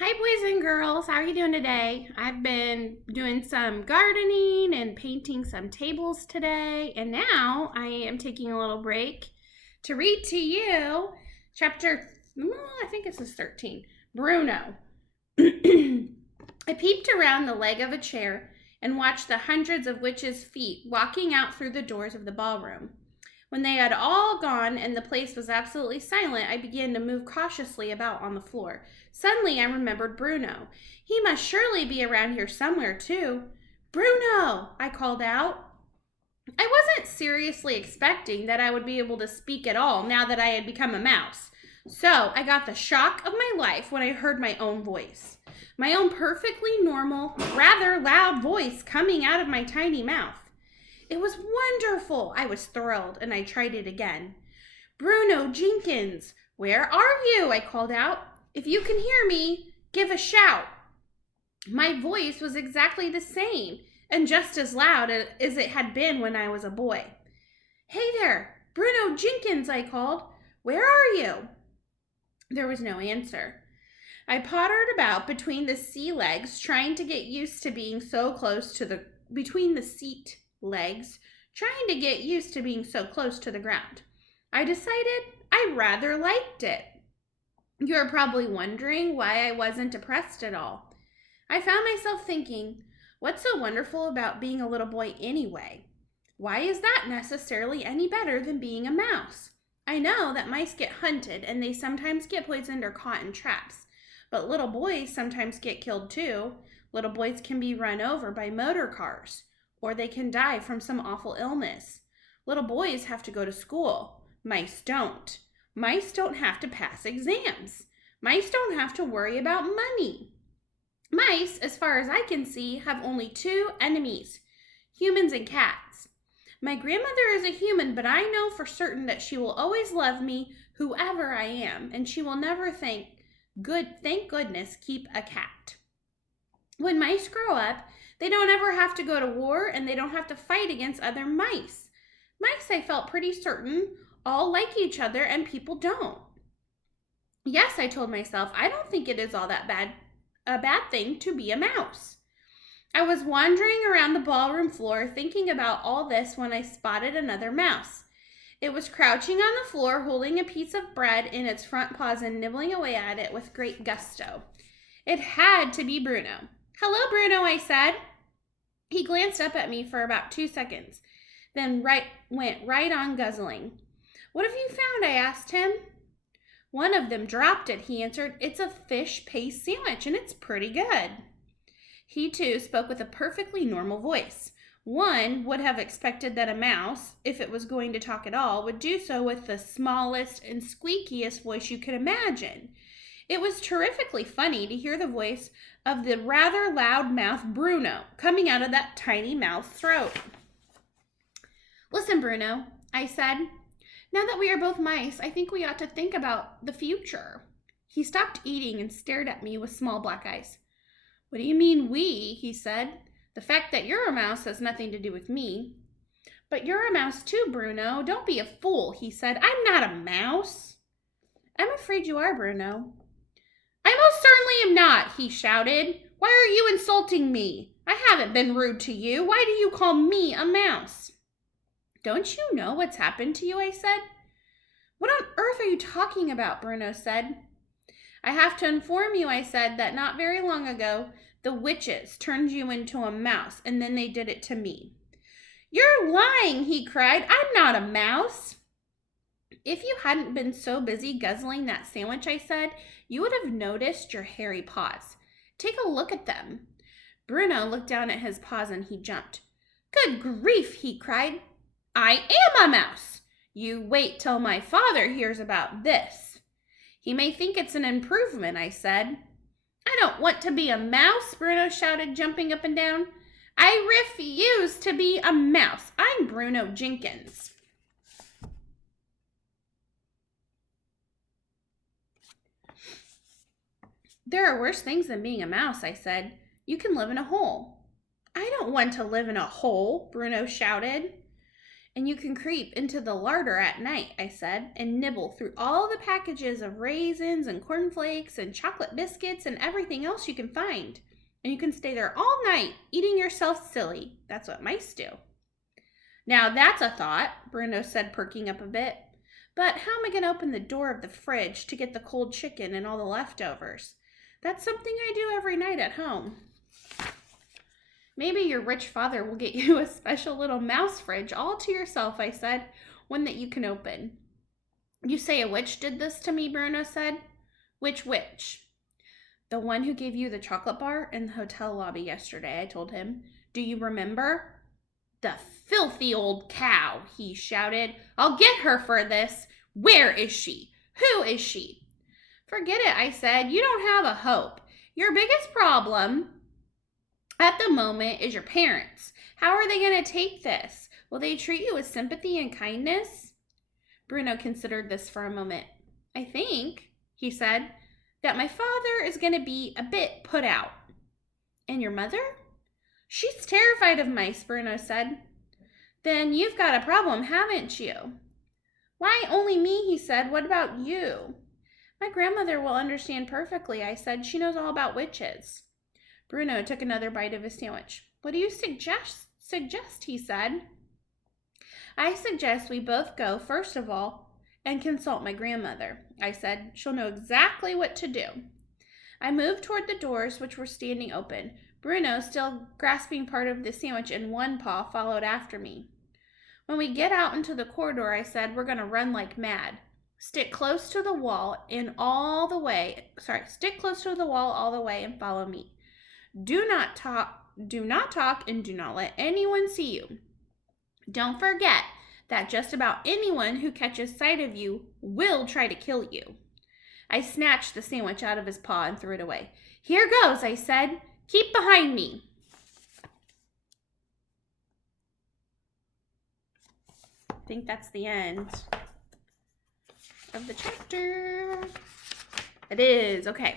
Hi, boys and girls. How are you doing today? I've been doing some gardening and painting some tables today, and now I am taking a little break to read to you chapter, I think this is 13, Bruno. I peeped around the leg of a chair and watched the hundreds of witches' feet walking out through the doors of the ballroom. When they had all gone and the place was absolutely silent, I began to move cautiously about on the floor. Suddenly I remembered Bruno. He must surely be around here somewhere, too. Bruno! I called out. I wasn't seriously expecting that I would be able to speak at all now that I had become a mouse. So I got the shock of my life when I heard my own voice. My own perfectly normal, rather loud voice coming out of my tiny mouth. It was wonderful. I was thrilled, and I tried it again. Bruno Jenkins, where are you? I called out. If you can hear me, give a shout. My voice was exactly the same, and just as loud as it had been when I was a boy. Hey there, Bruno Jenkins, I called. Where are you? There was no answer. I pottered about between the sea legs, trying to get used to being so close to the between the seat legs, trying to get used to being so close to the ground. I decided I rather liked it. You're probably wondering why I wasn't depressed at all. I found myself thinking, what's so wonderful about being a little boy anyway? Why is that necessarily any better than being a mouse? I know that mice get hunted and they sometimes get poisoned or caught in traps, but little boys sometimes get killed too. Little boys can be run over by motor cars, or they can die from some awful illness. Little boys have to go to school. Mice don't. Mice don't have to pass exams. Mice don't have to worry about money. Mice, as far as I can see, have only two enemies, humans and cats. My grandmother is a human, but I know for certain that she will always love me, whoever I am, and she will never thank goodness, keep a cat. When mice grow up, they don't ever have to go to war and they don't have to fight against other mice. Mice, I felt pretty certain, all like each other and people don't. Yes, I told myself, I don't think it is all that bad a bad thing to be a mouse. I was wandering around the ballroom floor thinking about all this when I spotted another mouse. It was crouching on the floor holding a piece of bread in its front paws and nibbling away at it with great gusto. It had to be Bruno. Hello, Bruno, I said. He glanced up at me for about 2 seconds, then went right on guzzling. What have you found? I asked him. One of them dropped it, he answered. It's a fish paste sandwich, and it's pretty good. He, too, spoke with a perfectly normal voice. One would have expected that a mouse, if it was going to talk at all, would do so with the smallest and squeakiest voice you could imagine. It was terrifically funny to hear the voice of the rather loud-mouthed Bruno coming out of that tiny mouth's throat. Listen, Bruno, I said. Now that we are both mice, I think we ought to think about the future. He stopped eating and stared at me with small black eyes. What do you mean we? He said. The fact that you're a mouse has nothing to do with me. But you're a mouse too, Bruno. Don't be a fool, he said. I'm not a mouse. I'm afraid you are, Bruno. I most certainly am not, he shouted. Why are you insulting me? I haven't been rude to you. Why do you call me a mouse? Don't you know what's happened to you? I said. What on earth are you talking about? Bruno said. I have to inform you, I said, that not very long ago, the witches turned you into a mouse, and then they did it to me. You're lying, he cried. I'm not a mouse. If you hadn't been so busy guzzling that sandwich, I said, you would have noticed your hairy paws. Take a look at them. Bruno looked down at his paws and he jumped. Good grief, he cried. I am a mouse. You wait till my father hears about this. He may think it's an improvement, I said. I don't want to be a mouse, Bruno shouted, jumping up and down. I refuse to be a mouse. I'm Bruno Jenkins. There are worse things than being a mouse, I said. You can live in a hole. I don't want to live in a hole, Bruno shouted. And you can creep into the larder at night, I said, and nibble through all the packages of raisins and cornflakes and chocolate biscuits and everything else you can find. And you can stay there all night, eating yourself silly. That's what mice do. Now that's a thought, Bruno said, perking up a bit. But how am I going to open the door of the fridge to get the cold chicken and all the leftovers? That's something I do every night at home. Maybe your rich father will get you a special little mouse fridge all to yourself, I said, one that you can open. You say a witch did this to me, Bruno said. Which witch? The one who gave you the chocolate bar in the hotel lobby yesterday, I told him. Do you remember? The filthy old cow, he shouted. I'll get her for this. Where is she? Who is she? Forget it, I said. You don't have a hope. Your biggest problem at the moment is your parents. How are they going to take this? Will they treat you with sympathy and kindness? Bruno considered this for a moment. I think, he said, that my father is going to be a bit put out. And your mother? She's terrified of mice, Bruno said. Then you've got a problem, haven't you? Why only me, he said. What about you? My grandmother will understand perfectly, I said. She knows all about witches. Bruno took another bite of his sandwich. What do you suggest, he said. I suggest we both go, first of all, and consult my grandmother, I said. She'll know exactly what to do. I moved toward the doors, which were standing open. Bruno, still grasping part of the sandwich in one paw, followed after me. When we get out into the corridor, I said, we're going to run like mad. Stick close to the wall all the way and follow me. Do not talk, and do not let anyone see you. Don't forget that just about anyone who catches sight of you will try to kill you. I snatched the sandwich out of his paw and threw it away. Here goes, I said. Keep behind me. I think that's the end of the chapter. It is. Okay.